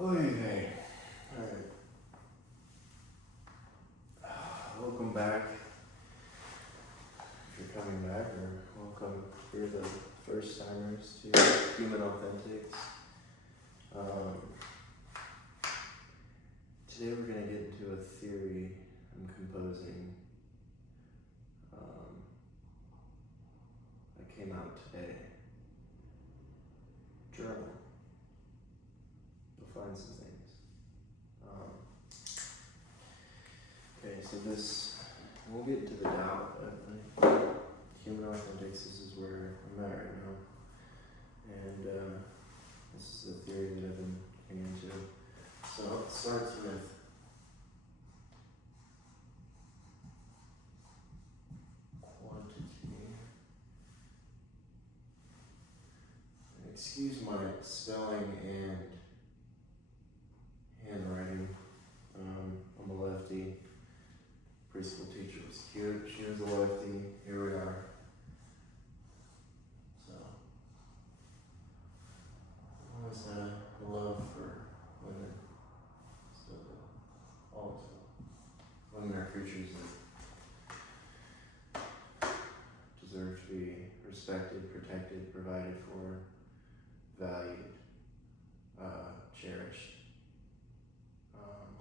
Okay. Alright. Welcome back. If you're coming back, or welcome if you're the first timers to Human Authentics. Today we're going to get into a theory I'm composing. That came out today. Journal. You'll find some things. Okay, so this, we'll get to the doubt, but Human Authentics, this is where I'm at right now. And this is the theory that I've been looking into. So it starts with quantity. Excuse my spelling and handwriting. I'm a lefty. Preschool teacher was cute. She was a lefty. Here we are. So, always had a love for women. So, always will. Women are creatures that deserve to be respected, protected, provided for, valued, cherished.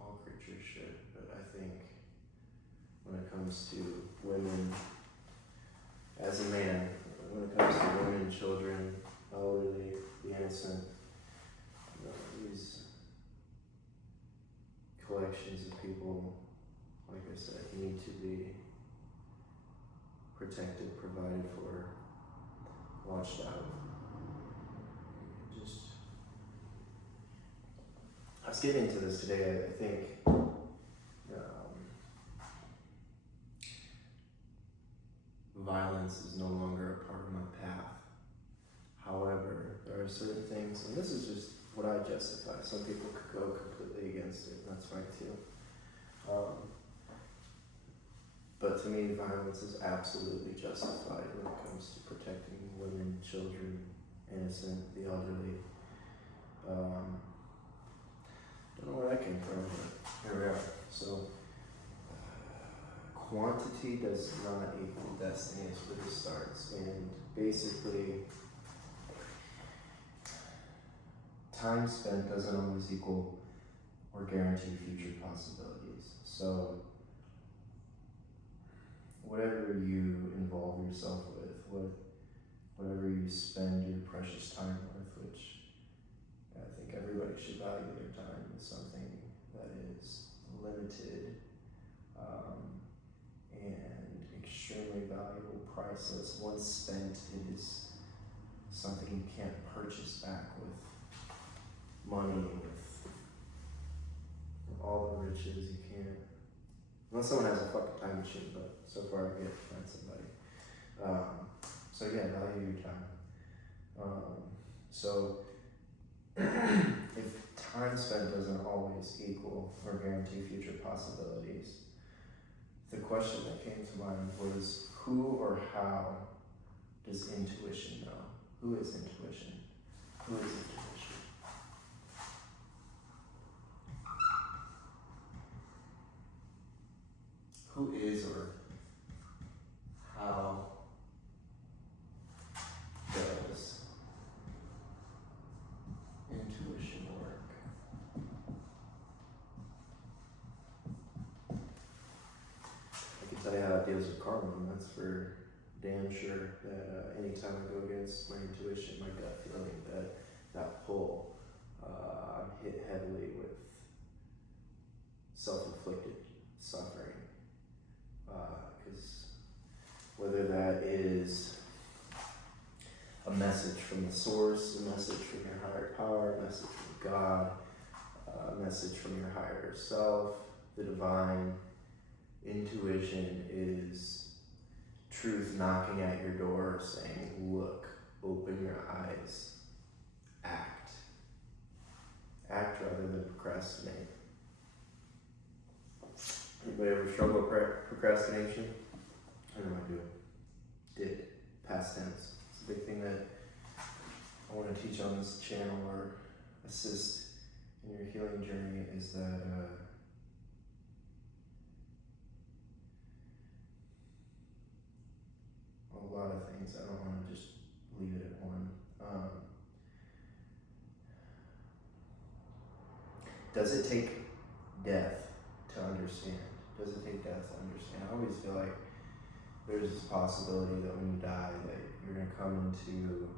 All creatures should, but I think when it comes to women, as a man, when it comes to women, children, elderly, the innocent, these collections of people, like I said, need to be protected, provided for, watched out. I was getting into this today. I think violence is no longer a part of my path. However, there are certain things, and this is just what I justify. Some people could go completely against it, and that's fine too. But to me, violence is absolutely justified when it comes to protecting women, children, innocent, the elderly. Don't know where that came from, but here we are. So, quantity does not equal destiny is where this starts. And basically, time spent doesn't always equal or guarantee future possibilities. So, whatever you involve yourself with, whatever you spend your precious time with, which I think everybody should value their time, is something that is limited and extremely valuable, priceless. Once spent, it is something you can't purchase back with money, with all the riches. You can't, unless someone has a fucking time machine, but so far I've yet to find somebody. So yeah, value your time. So if time spent doesn't always equal or guarantee future possibilities, the question that came to mind was, who or how does intuition know? Who is intuition? Who is intuition? Who is or how does intuition work? I can tell you how it deals with karma, and that's for damn sure. That anytime I go against my intuition, my gut feeling, that pull, I'm hit heavily with self-inflicted suffering. Because whether that is a message from the source, a message from your higher power, a message from God, a message from your higher self, the divine, intuition is truth knocking at your door saying, look, open your eyes, act. Act rather than procrastinate. Anybody ever struggle with procrastination? I know I do. Did. Past tense. It's a big thing that I want to teach on this channel, or assist in your healing journey is that a lot of things. I don't want to just leave it at one. Does it take death to understand? Does it take death to understand? I always feel like there's this possibility that when you die that you're going to come into,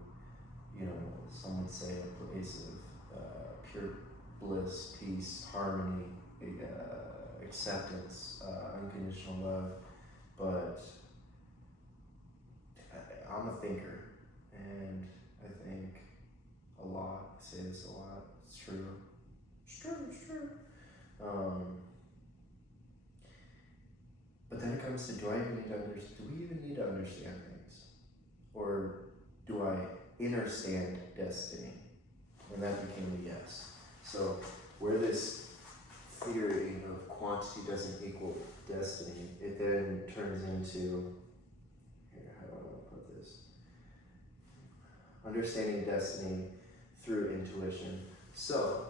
some would say a place of pure bliss, peace, harmony, acceptance, unconditional love. But I'm a thinker, and I think a lot. I say this a lot. It's true. It's true. It's true. But then it comes to, do we even need to understand things? Or do I understand destiny? And that became a yes. So where this theory of quantity doesn't equal destiny, it then turns into, here, how do I want to put this? Understanding destiny through intuition. So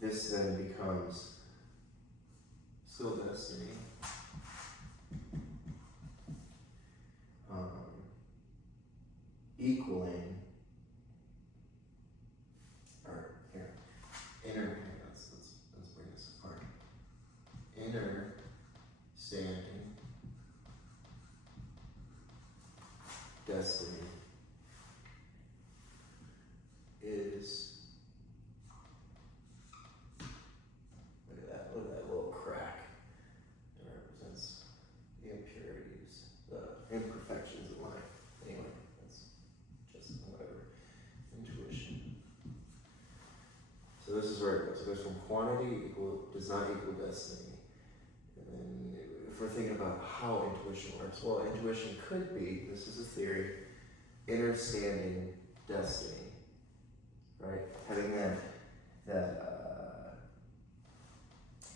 this then becomes still destiny. Equaling, or here, let's bring this apart. Understanding destiny is, look at that little crack. It represents the impurities, the imperfections of life. Anyway, that's just whatever. Intuition. So this is where it goes. It goes from quantity does not equal destiny. And then if we're thinking about how intuition works, well, intuition could be, this is a theory, understanding destiny. Right? Having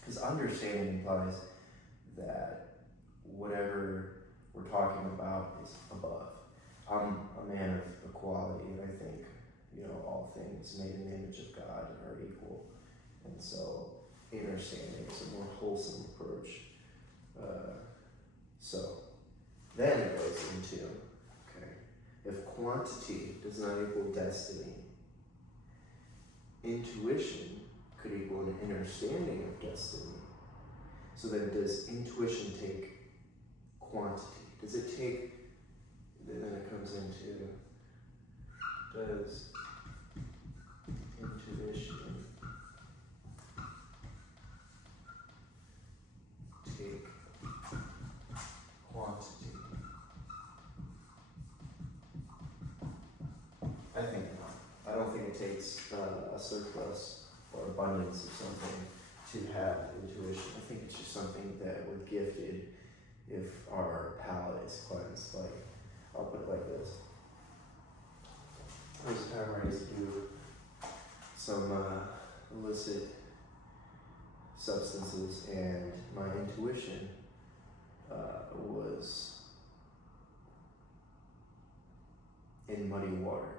because understanding implies that whatever we're talking about is above. I'm a man of equality, and I think, all things made in the image of God are equal. And so, understanding is a more wholesome approach. So, then it goes into, if quantity does not equal destiny, intuition could equal an understanding of destiny. So then does intuition take quantity? Does it take, then it comes into, does intuition take quantity? I think not. I don't think it takes a surplus or abundance of something to have intuition. I think it's just something that we're gifted if our palate is cleansed. Like, I'll put it like this. There was a time where I used to do some illicit substances, and my intuition was in muddy water.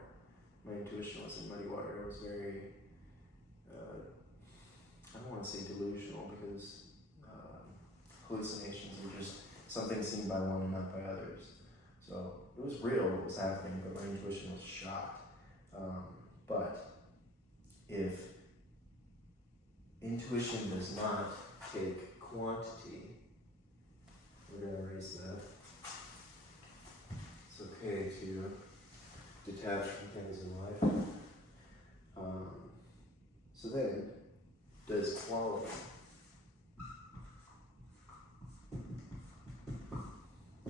My intuition was in muddy water. It was very, I don't want to say delusional, because hallucinations are just something seen by one and not by others. So it was real what was happening, but my intuition was shocked. But if intuition does not take quantity, we're going to erase that. It's okay to detach from things in life. So then, does quality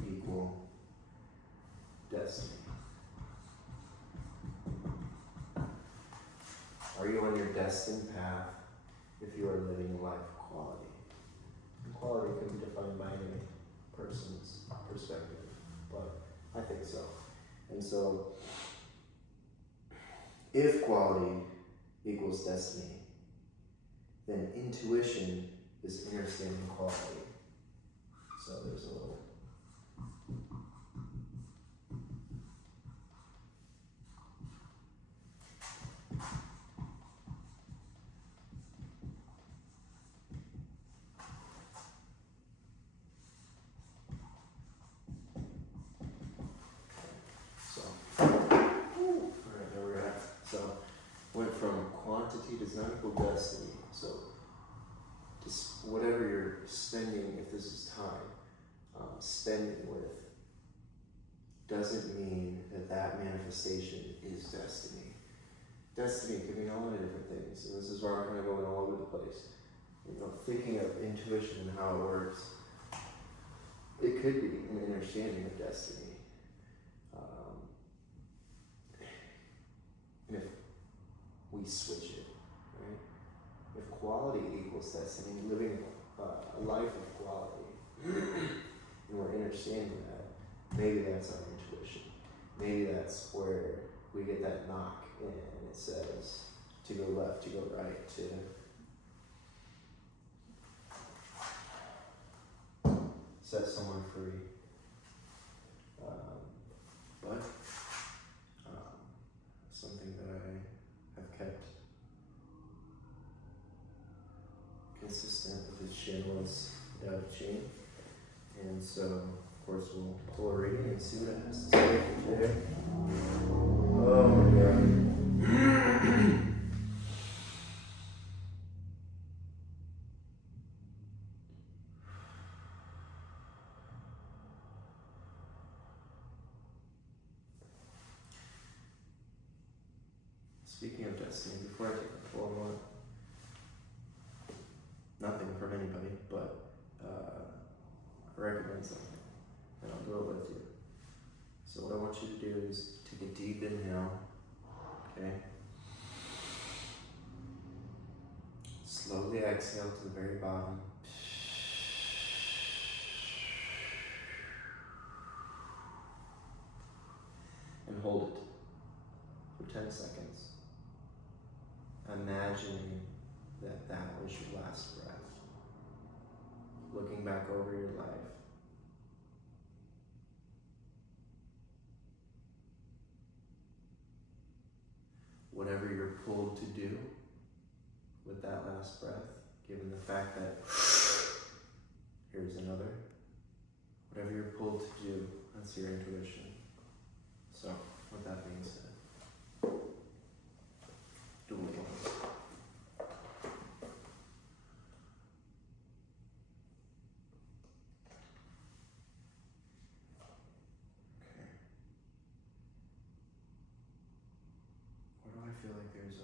equal destiny? Are you on your destined path if you are living a life of quality? And quality can be defined by any person's perspective, but I think so. And so, if quality equals destiny, then intuition is understanding quality. So there's a little. not equal destiny. So just whatever you're spending, if this is time, spending with, doesn't mean that that manifestation is destiny. Destiny can mean a lot of different things, and this is where I'm kind of going all over the place. You know, thinking of intuition and how it works, it could be an understanding of destiny. And if we switch it, right? If quality equals destiny, living a life of quality, and we're understanding that, maybe that's our intuition. Maybe that's where we get that knock and it says to go left, to go right, to set someone free. But something that I have kept consistent with this channel is Tao Te Ching. And so, of course, we'll pull a reading and see what it has to say today. Oh my God. Speaking of destiny, before I take the pull, I want nothing from anybody, but I recommend something, and I'll do it with you. So what I want you to do is take a deep inhale, okay? Slowly exhale to the very bottom. And hold it for 10 seconds. Imagining that that was your last breath. Looking back over your life. Whatever you're pulled to do with that last breath, given the fact that here's another. Whatever you're pulled to do, that's your intuition. So, with that being said, dual ones. I feel like there's a,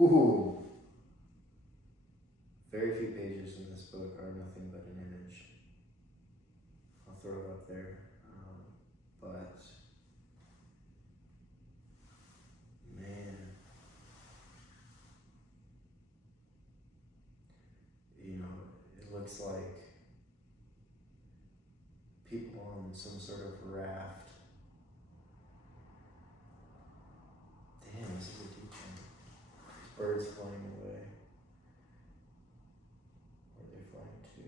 Ooh. Very few pages in this book are nothing but an image. I'll throw it up there. But, man, you know, it looks like people on some sort of raft. Damn, this is a deep one. Birds flying away. Where are they flying to?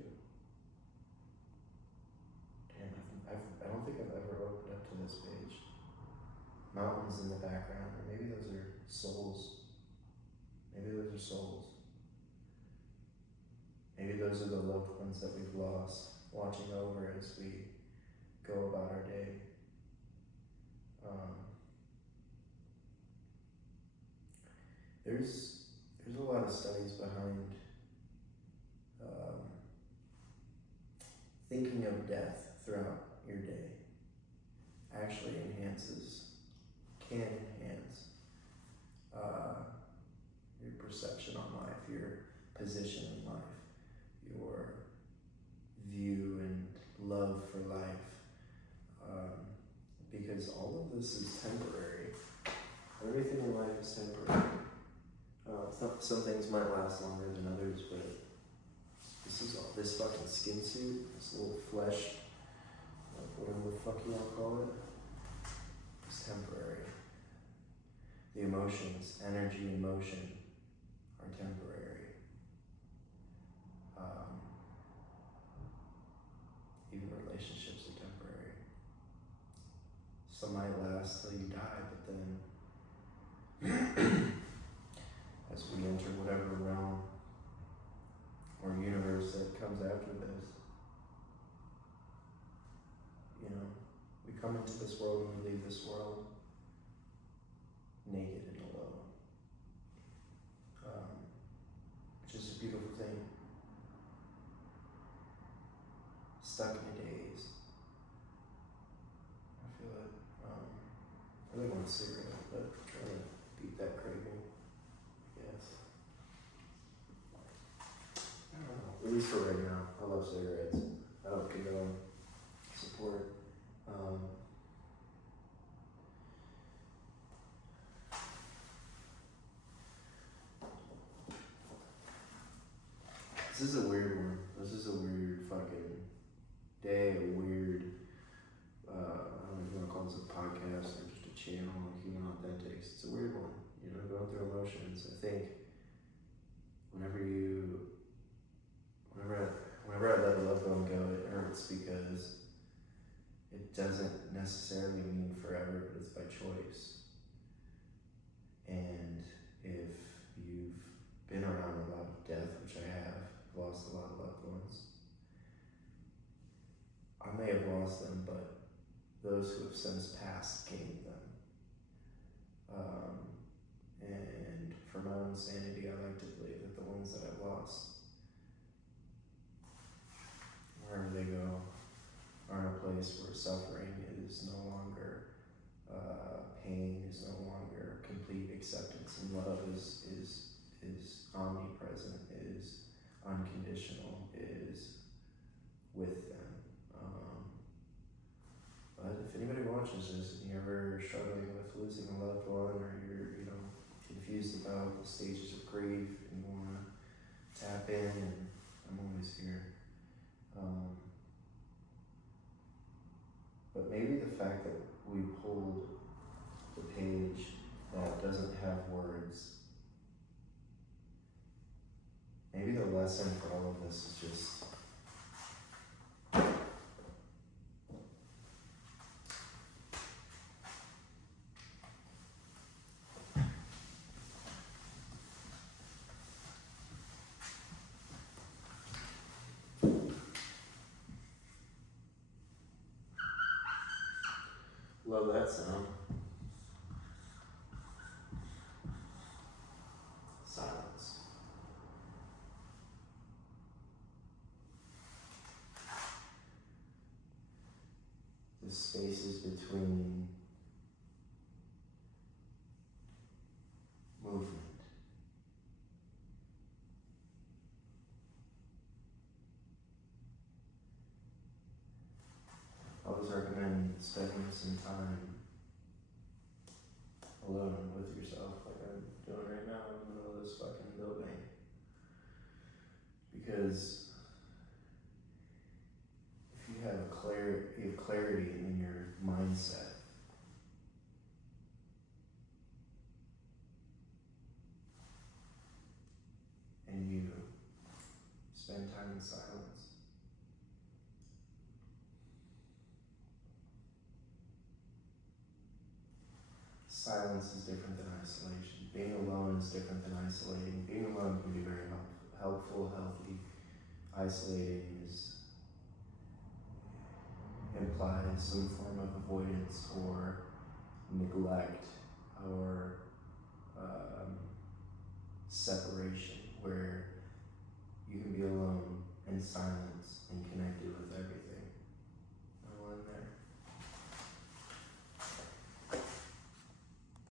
Damn, I don't think I've ever opened up to this page. Mountains in the background, or maybe those are souls. Maybe those are souls. Maybe those are the loved ones that we've lost, watching over as we go about our day. There's a lot of studies behind thinking of death throughout your day. Actually can enhance your perception on life, your position in life, your view and love for life, because all of this is temporary. Everything in life is temporary. Some things might last longer than others, but this fucking skin suit, this little flesh, whatever the fuck you want to call it, is temporary. The emotions, energy and motion are temporary. Even relationships are temporary. Some might last till you die, but then as we enter whatever realm or universe that comes after this, you know, We come into this world and we leave this world naked and alone, which is a beautiful thing. Stuck in a daze. I feel it. I really want a cigarette, but I'm trying to beat that craving. Yes. I don't know. At least for right now. I love cigarettes. I don't condone support. This is a weird one. This is a weird fucking day, a weird, I don't know if you want to call this a podcast or just a channel, like Human Authentics. It's a weird one, you know, going through emotions. I think whenever I let a loved one go, it hurts because it doesn't necessarily mean forever, but it's by choice. And if you've been around a lot of death, which I have, lost a lot of loved ones, I may have lost them, but those who have since passed gained them. And for my own sanity, I like to believe that the ones that I've lost, wherever they go, are in a place where suffering is no longer pain, is no longer complete acceptance, and love is omnipresent, is unconditional, is with them. But if anybody watches this and you're ever struggling with losing a loved one, or you're confused about the stages of grief and you want to tap in, and I'm always here. But maybe the fact that we pulled the page that doesn't have words, maybe the lesson for all of this is just love that sound. Silence. The spaces between movement. I always recommend spending some time alone with yourself, like I'm doing right now in the middle of this fucking building. Because if you have clarity in your mindset, and you spend time in silence, silence is different than isolation. Being alone is different than isolating. Being alone can be very helpful, healthy. Isolating implies some form of avoidance or neglect or separation, where you can be alone in silence and